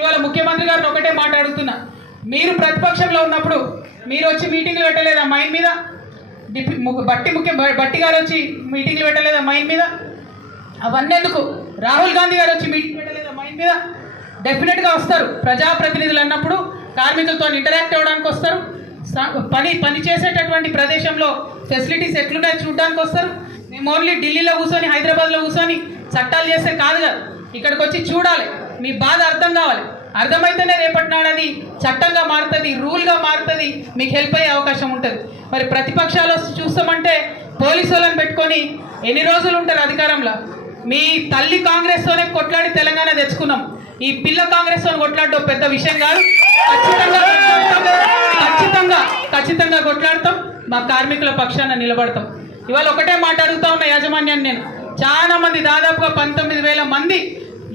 ఇవాళ ముఖ్యమంత్రి గారిని ఒకటే మాట అడుగుతున్నా, మీరు ప్రతిపక్షంలో ఉన్నప్పుడు మీరు వచ్చి మీటింగ్లు పెట్టలేదా మైన్ మీద? బట్టి గారు వచ్చి మీటింగ్లు పెట్టలేదా మైన్ మీద? అవన్నీ ఎందుకు? రాహుల్ గాంధీ గారు వచ్చి మీటింగ్ పెట్టలేదా మైన్ మీద? డెఫినెట్గా వస్తారు. ప్రజాప్రతినిధులు అన్నప్పుడు కార్మికులతో ఇంటరాక్ట్ అవ్వడానికి వస్తారు. పని చేసేటటువంటి ప్రదేశంలో ఫెసిలిటీస్ ఎట్లున్నాయో చూడడానికి వస్తారు. మేము ఓన్లీ ఢిల్లీలో కూర్చొని హైదరాబాద్లో కూర్చొని చట్టాలు చేస్తే కాదు కదా, ఇక్కడికి వచ్చి చూడాలి, మీ బాధ అర్థం కావాలి. అర్థమైతేనే రేపటి నాడు అది చట్టంగా మారుతుంది, రూల్గా మారుతుంది, మీకు హెల్ప్ అయ్యే అవకాశం ఉంటుంది. మరి ప్రతిపక్షాలు చూస్తామంటే పోలీసు వాళ్ళని పెట్టుకొని ఎన్ని రోజులు ఉంటారు అధికారంలో? మీ తల్లి కాంగ్రెస్తోనే కొట్లాడి తెలంగాణ తెచ్చుకున్నాం. ఈ పిల్ల కాంగ్రెస్తో కొట్లాడడం పెద్ద విషయం కాదు. ఖచ్చితంగా కొట్లాడతాం. మా కార్మికుల పక్షాన నిలబడతాం. ఇవాళ ఒకటే మాట అడుగుతా ఉన్న యాజమాన్యాన్ని నేను, చాలా మంది దాదాపుగా 19,000 మంది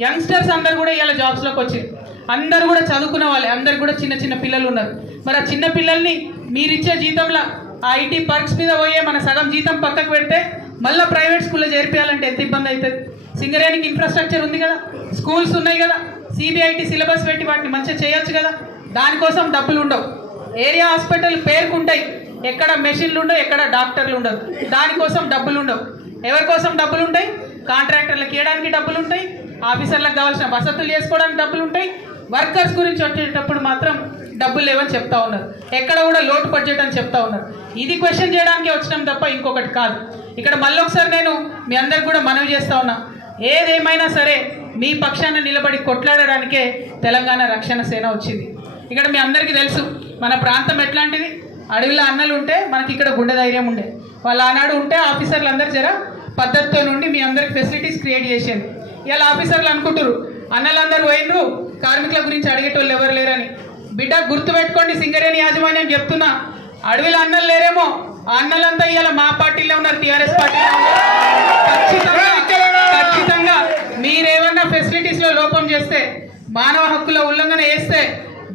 యంగ్స్టర్స్ అందరు కూడా ఇవాళ జాబ్స్లోకి వచ్చారు. అందరు కూడా చదువుకున్న వాళ్ళే, అందరు కూడా చిన్న చిన్న పిల్లలు ఉన్నారు. మరి ఆ చిన్న పిల్లల్ని మీరిచ్చే జీతంలో ఆ ఐటీ పర్క్స్ మీద పోయే మన సగం జీతం పక్కకు పెడితే మళ్ళీ ప్రైవేట్ స్కూల్లో చేర్పించాలంటే ఎంత ఇబ్బంది అవుతుంది? సింగరేణికి ఇన్ఫ్రాస్ట్రక్చర్ ఉంది కదా, స్కూల్స్ ఉన్నాయి కదా, సిబిఐటి సిలబస్ పెట్టి వాటిని మంచిగా చేయొచ్చు కదా. దానికోసం డబ్బులు ఉండవు. ఏరియా హాస్పిటల్ పేరుకుంటాయి, ఎక్కడ మెషిన్లు ఉండవు, ఎక్కడ డాక్టర్లు ఉండవు. దానికోసం డబ్బులు ఉండవు. ఎవరి కోసం డబ్బులు ఉంటాయి? కాంట్రాక్టర్లకు ఇవ్వడానికి డబ్బులు ఉంటాయి, ఆఫీసర్లకు కావాల్సిన వసతులు చేసుకోవడానికి డబ్బులు ఉంటాయి. వర్కర్స్ గురించి వచ్చేటప్పుడు మాత్రం డబ్బులు లేవని చెప్తా ఉన్నారు. ఎక్కడ కూడా లోటు బడ్జెట్ అని చెప్తా ఉన్నారు. ఇది క్వశ్చన్ చేయడానికి వచ్చినాం తప్ప ఇంకొకటి కాదు. ఇక్కడ మళ్ళీ ఒకసారి నేను మీ అందరికి కూడా మనవి చేస్తా ఉన్నా, ఏదేమైనా సరే మీ పక్షాన నిలబడి కొట్లాడడానికే తెలంగాణ రక్షణ సేన వచ్చింది. ఇక్కడ మీ అందరికీ తెలుసు మన ప్రాంతం ఎట్లాంటిది. అడవిలో అన్నలు ఉంటే మనకి ఇక్కడ గుండె ధైర్యం ఉండే. వాళ్ళు ఆనాడు ఉంటే ఆఫీసర్లు అందరు జర పద్ధతితో నుండి మీ అందరికి ఫెసిలిటీస్ క్రియేట్ చేసేది. ఇవాళ ఆఫీసర్లు అనుకుంటారు అన్నలందరూ పోయినరు, కార్మికుల గురించి అడిగేటోళ్ళు ఎవరు లేరని. బిడ్డ గుర్తుపెట్టుకోండి, సింగరేణి యాజమాన్యం చెప్తున్నా, అడవిలో అన్నలు లేరేమో, ఆ అన్నలంతా ఇవాళ మా పార్టీలో ఉన్నారు, టీఆర్ఎస్ పార్టీలో. ఖచ్చితంగా మీరేమన్నా ఫెసిలిటీస్లో లోపం చేస్తే, మానవ హక్కుల ఉల్లంఘన చేస్తే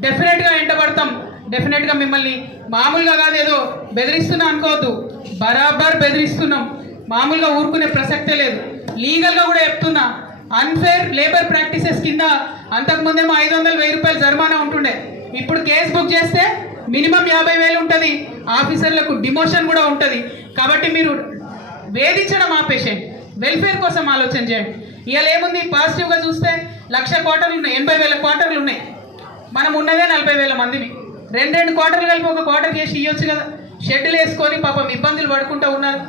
డెఫినెట్గా వెంటబడతాం. డెఫినెట్గా మిమ్మల్ని మామూలుగా కాదు ఏదో బెదిరిస్తున్నా అనుకోవద్దు, బరాబర్ బెదిరిస్తున్నాం. మామూలుగా ఊరుకునే ప్రసక్తే లేదు. లీగల్గా కూడా చెప్తున్నా, అన్ఫేర్ లేబర్ ప్రాక్టీసెస్ కింద అంతకుముందేమో 500,000 రూపాయలు జరిమానా ఉంటుండే. ఇప్పుడు కేసు బుక్ చేస్తే మినిమం 50,000 ఉంటుంది. ఆఫీసర్లకు డిమోషన్ కూడా ఉంటుంది. కాబట్టి మీరు వేధించడం ఆపేసేయండి, వెల్ఫేర్ కోసం ఆలోచన చేయండి. ఇవాళ ఏముంది, పాజిటివ్గా చూస్తే 1,00,000 క్వార్టర్లు ఉన్నాయి, 80,000 క్వార్టర్లు ఉన్నాయి. మనం ఉన్నదే 40,000 మందిని. 2 క్వార్టర్లు కలిపి ఒక క్వార్టర్ చేసి ఇవ్వచ్చు కదా. షెడ్యూల్ వేసుకొని పాపం ఇబ్బందులు పడుకుంటూ ఉన్నారు.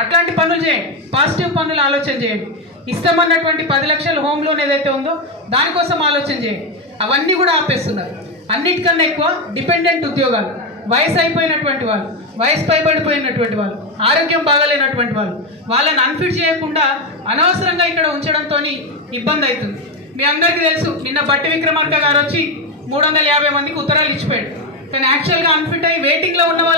అట్లాంటి పనులు చేయండి, పాజిటివ్ పనులు ఆలోచన చేయండి. ఇస్తామన్నటువంటి 10 లక్షల హోమ్ లోన్ ఏదైతే ఉందో దానికోసం ఆలోచన చేయండి. అవన్నీ కూడా ఆపేస్తున్నారు. అన్నిటికన్నా ఎక్కువ డిపెండెంట్ ఉద్యోగాలు, వయసు అయిపోయినటువంటి వాళ్ళు, వయసు పైబడిపోయినటువంటి వాళ్ళు, ఆరోగ్యం బాగాలేనటువంటి వాళ్ళు, వాళ్ళని అన్ఫిట్ చేయకుండా అనవసరంగా ఇక్కడ ఉంచడంతో ఇబ్బంది అవుతుంది. మీ అందరికీ తెలుసు, నిన్న బట్టి విక్రమార్క గారు వచ్చి 350 మందికి ఉత్తరాలు ఇచ్చిపోయాడు. కానీ యాక్చువల్గా అన్ఫిట్ అయ్యి వెయిటింగ్లో ఉన్న వాళ్ళు